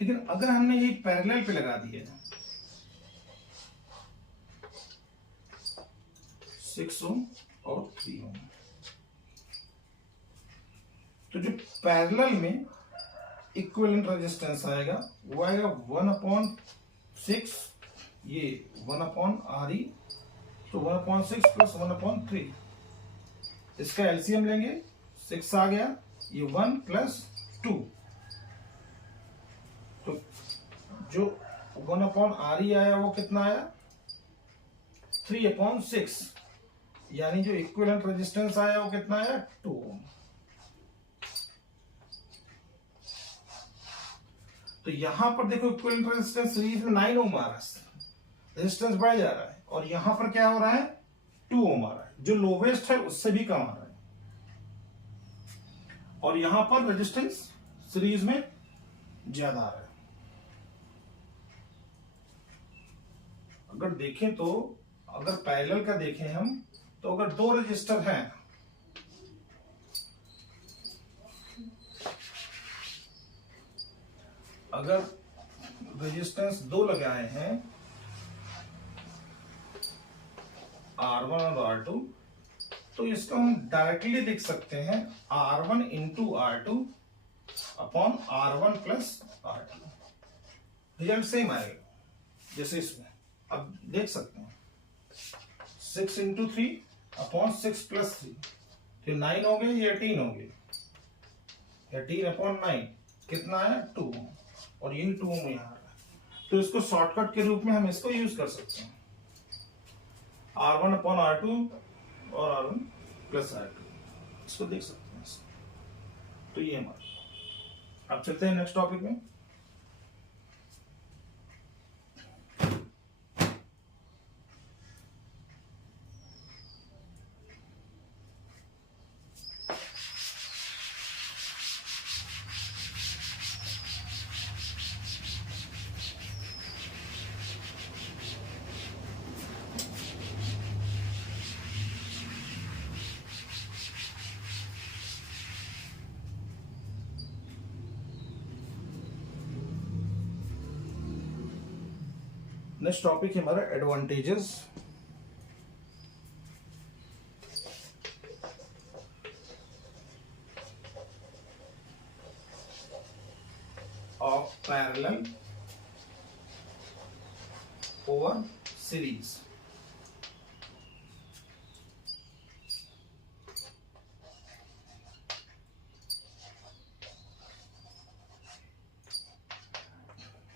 लेकिन अगर हमने ये पैरेलल पे लगा दिया 6 ओम और 3 ओम, तो जो पैरेलल में इक्विवेलेंट रेजिस्टेंस आएगा वो आएगा 1/6, ये 1/Re, तो 1/6 प्लस 1/3। इसका एलसीएम लेंगे, 6 आ गया, ये 1 प्लस 2, तो जो 1/Re आया वो कितना आया? 3/6, यानी जो इक्विवेलेंट रेजिस्टेंस आया वो कितना आया? 2 ओम। तो यहां पर देखो इक्विवेलेंट रेजिस्टेंस सीरीज में 9 ओम आ रहा है, रेजिस्टेंस बढ़ जा रहा है, और यहां पर क्या हो रहा है? 2 ओम आ रहा है, जो लोवेस्ट है उससे भी कम आ रहा है, और यहां पर रेजिस्टेंस सीरीज में ज्यादा आ रहा है। अगर देखें तो अगर पैरेलल का देखें हम तो अगर दो रजिस्टर हैं, अगर रेजिस्टेंस दो लगाए हैं R1 और R2, तो इसको हम डायरेक्टली लिख सकते हैं R1 into R2 upon R1 plus R2। Result same आएगा जैसे इसमें, अब देख सकते हैं 6 इंटू 3 अपॉन 6 प्लस 3, तो 9 हो गए, ये 18 हो गए, 18 अपॉन 9 कितना आया 2, और यही 2 में यहाँ आ रहा है। तो इसको शॉर्टकट के रूप में हम इसको यूज कर सकते हैं, R1 अपॉन R2 और R1 प्लस R2, इसको देख सकते हैं। तो ये हमारा, अब चलते हैं नेक्स्ट टॉपिक में। नेक्स्ट टॉपिक है हमारा advantages of parallel over series.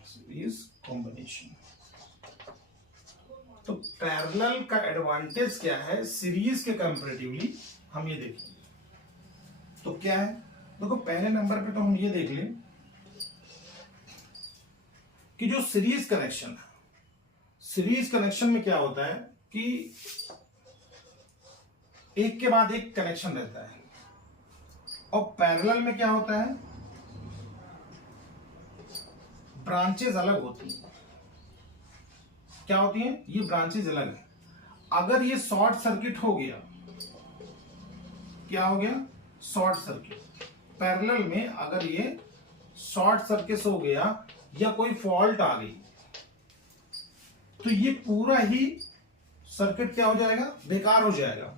Series combination. तो पैरेलल का एडवांटेज क्या है सीरीज के कंपैरेटिवली, हम ये देखेंगे। तो क्या है, देखो पहले नंबर पे तो हम ये देख लें कि जो सीरीज कनेक्शन है, सीरीज कनेक्शन में क्या होता है कि एक के बाद एक कनेक्शन रहता है, और पैरेलल में क्या होता है ब्रांचेस अलग होती हैं। क्या होती हैं, ये ब्रांचेस अलग है। अगर ये शॉर्ट सर्किट हो गया, क्या हो गया शॉर्ट सर्किट, पैरेलल में अगर ये शॉर्ट सर्किट हो गया या कोई फॉल्ट आ गई, तो ये पूरा ही सर्किट क्या हो जाएगा बेकार हो जाएगा।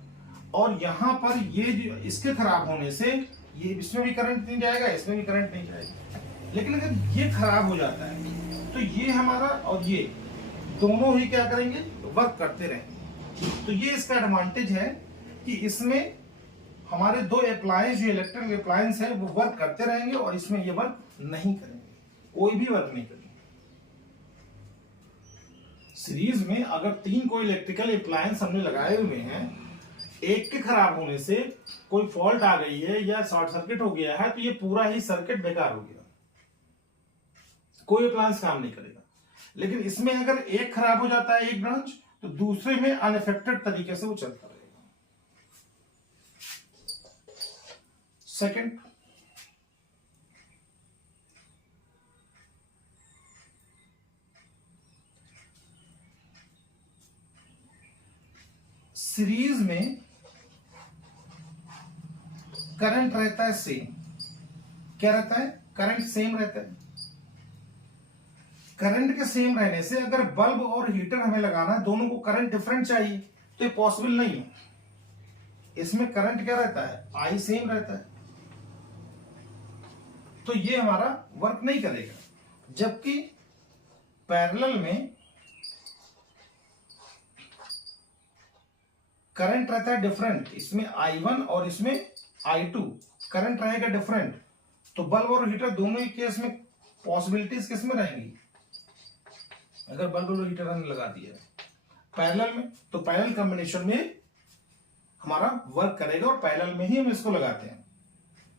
और यहां पर ये जो इसके खराब होने से ये इसमें भी करंट नहीं जाएगा, इसमें भी करंट नहीं जाएगा। लेकिन अगर ये खराब हो जाता है तो ये हमारा और ये दोनों ही क्या करेंगे वर्क करते रहेंगे। तो ये इसका एडवांटेज है कि इसमें हमारे दो अप्लायंस जो इलेक्ट्रिक अप्लायंस है वो वर्क करते रहेंगे, और इसमें ये वर्क नहीं करेंगे, कोई भी वर्क नहीं करेंगे। सीरीज में अगर तीन कोई इलेक्ट्रिकल अप्लायंस हमने लगाए हुए हैं, एक के खराब होने से कोई फॉल्ट आ गई है या शॉर्ट सर्किट हो गया है, तो ये पूरा ही सर्किट बेकार हो गया, कोई अप्लायंस काम नहीं करेगा। लेकिन इसमें अगर एक खराब हो जाता है एक ब्रांच, तो दूसरे में अनअफेक्टेड तरीके से वो चलता रहेगा। सेकंड, सीरीज में करंट रहता है सेम। क्या रहता है, करंट सेम रहता है। करंट के सेम रहने से अगर बल्ब और हीटर हमें लगाना है, दोनों को करंट डिफरेंट चाहिए, तो ये पॉसिबल नहीं है। इसमें करंट क्या रहता है, आई सेम रहता है, तो ये हमारा वर्क नहीं करेगा। जबकि पैरेलल में करंट रहता है डिफरेंट, इसमें I1 और इसमें I2 करंट रहेगा डिफरेंट, तो बल्ब और हीटर दोनों ही केस में पॉसिबिलिटीज किस में रहेंगी, अगर बल्ब और हीटर हमने लगा दिया पैरेलल में, तो पैरेलल कॉम्बिनेशन में हमारा वर्क करेगा, और पैरेलल में ही हम इसको लगाते हैं,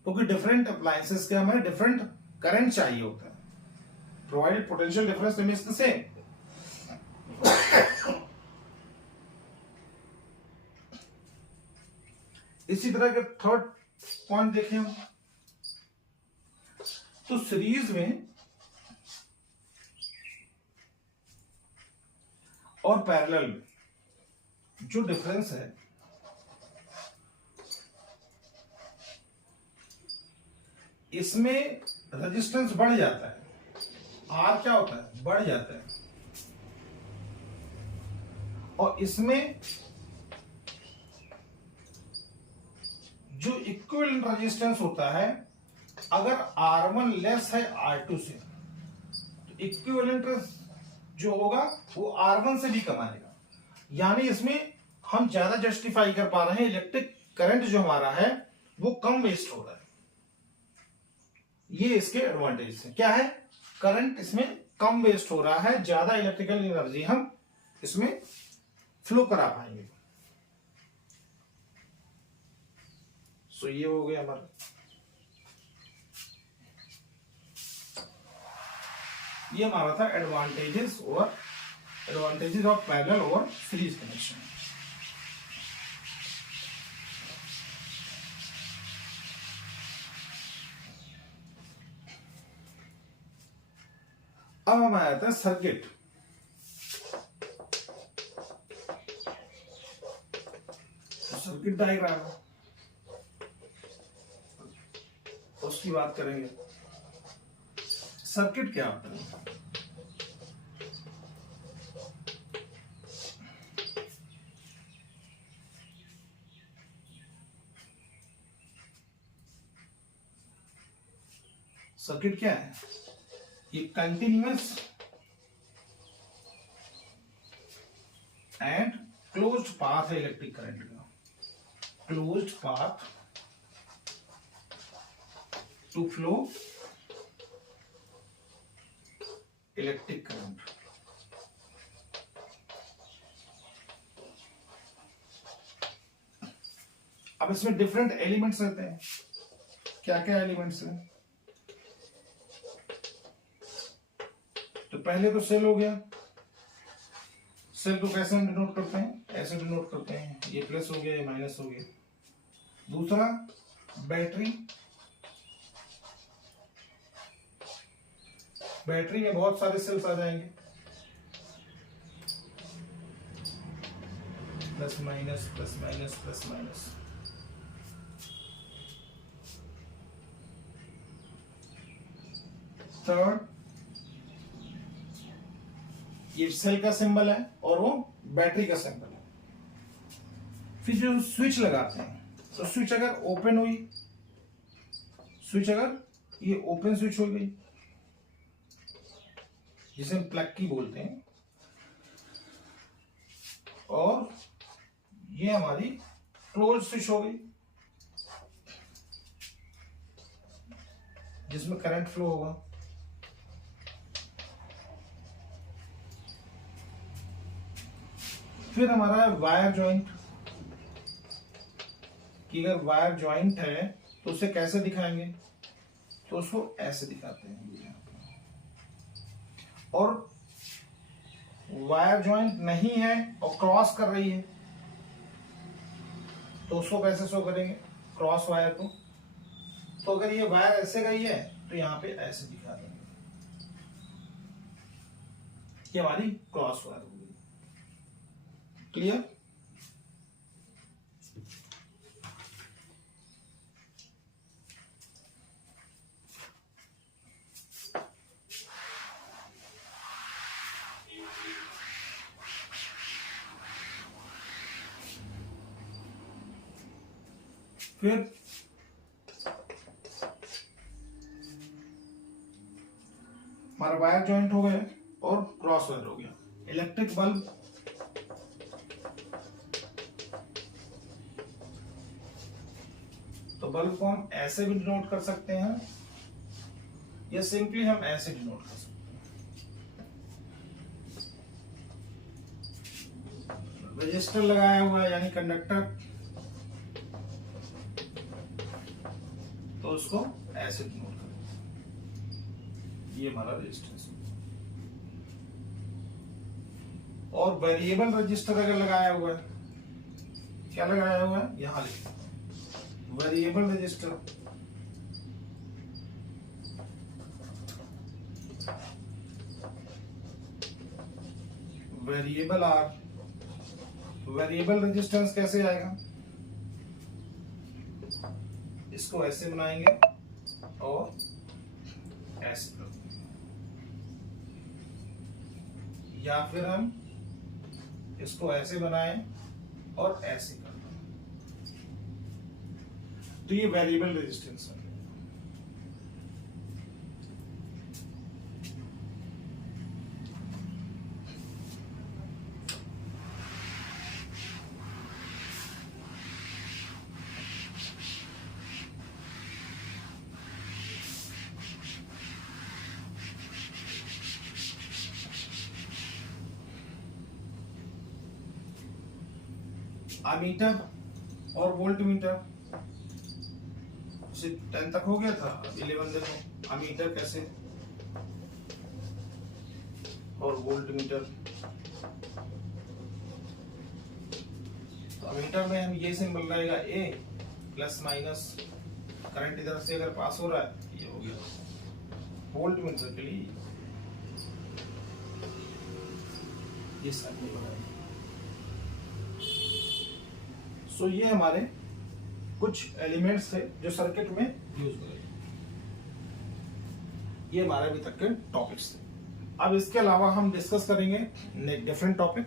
क्योंकि डिफरेंट अप्लायंसेस के हमें डिफरेंट करंट चाहिए होता है। Provided potential difference remains the same. इसी तरह के थर्ड पॉइंट देखें हम, तो सीरीज में और पैरेलल में जो डिफरेंस है इसमें रेजिस्टेंस बढ़ जाता है, आर क्या होता है, बढ़ जाता है, और इसमें जो इक्विवेलेंट रेजिस्टेंस होता है, अगर R1 लेस है R2 से, तो इक्विवेलेंट जो होगा वो R1 से भी कम आएगा। यानी इसमें हम ज्यादा जस्टिफाई कर पा रहे हैं, इलेक्ट्रिक करंट जो हमारा है वो कम वेस्ट हो रहा है। ये इसके एडवांटेज है। क्या है, करंट इसमें कम वेस्ट हो रहा है, ज्यादा इलेक्ट्रिकल एनर्जी हम इसमें फ्लो करा पाएंगे। सो ये हो गया हमारा। ये हमारा था एडवांटेजेस ऑफ पैरेलल और सीरीज कनेक्शन। अब हम आया था सर्किट। सर्किट डायग्राम उसकी बात करेंगे। सर्किट क्या होता है? सर्किट क्या है? ये कंटिन्यूअस एंड क्लोज्ड पाथ है इलेक्ट्रिक करंट का। Closed path to flow electric current. अब इसमें डिफरेंट एलिमेंट्स रहते हैं। क्या क्या एलिमेंट्स हैं? तो पहले तो सेल हो गया। सेल को कैसे हम डिनोट करते हैं? ऐसे डिनोट करते हैं, ये प्लस हो गया, ये माइनस हो गया। दूसरा बैटरी। बैटरी में बहुत सारे सेल्स आ जाएंगे, plus minus plus minus plus minus. Third, ये सेल का सिंबल है और वो बैटरी का सिंबल है। फिर जो स्विच लगाते हैं, तो स्विच अगर ओपन हुई, स्विच अगर ये ओपन स्विच हो गई, जिसे हम प्लग की बोलते हैं, और ये हमारी क्लोज स्विच हो गई जिसमें करंट फ्लो होगा। फिर हमारा है वायर जॉइंट, कि अगर वायर जॉइंट है तो उसे कैसे दिखाएंगे? तो उसको ऐसे दिखाते हैं। और वायर जॉइंट नहीं है और क्रॉस कर रही है, तो उसको कैसे शो करेंगे? क्रॉस वायर को। तो अगर ये वायर ऐसे गई है तो यहां पे ऐसे दिखा देंगे, ये हमारी क्रॉस वायर हो गई। क्लियर? फिर हमारा वायर जॉइंट हो गए और क्रॉस वायर हो गया। इलेक्ट्रिक बल्ब, तो बल्ब को हम ऐसे भी डिनोट कर सकते हैं या सिंपली हम ऐसे डिनोट कर सकते हैं। रजिस्टर लगाया हुआ है यानी कंडक्टर, तो उसको ऐसे डिनोट करें, ये हमारा रेजिस्टेंस। और वेरिएबल रजिस्टर अगर लगाया हुआ है, क्या लगाया हुआ है? यहां लिखिए variable resistor. Variable R. Variable resistance कैसे आएगा? इसको ऐसे बनाएंगे और ऐसे कर दो, या फिर हम इसको ऐसे बनाएं और ऐसे कर दो। तो ये वेरिएबल रेजिस्टेंस है। अमीटर और वोल्ट मीटर 10 तक हो गया था, 11 देखो अमीटर कैसे और वोल्ट मीटर। तो अमीटर में हम ये सिंबल रहेगा ए, प्लस माइनस, करंट इधर से अगर पास हो रहा है ये हो गया। वोल्ट मीटर के लिए ये सब नहीं बनाएंगे। सो ये हमारे कुछ एलिमेंट्स थे जो सर्किट में यूज हो रहे। ये हमारे अभी तक के टॉपिक्स थे। अब इसके अलावा हम डिस्कस करेंगे डिफरेंट टॉपिक।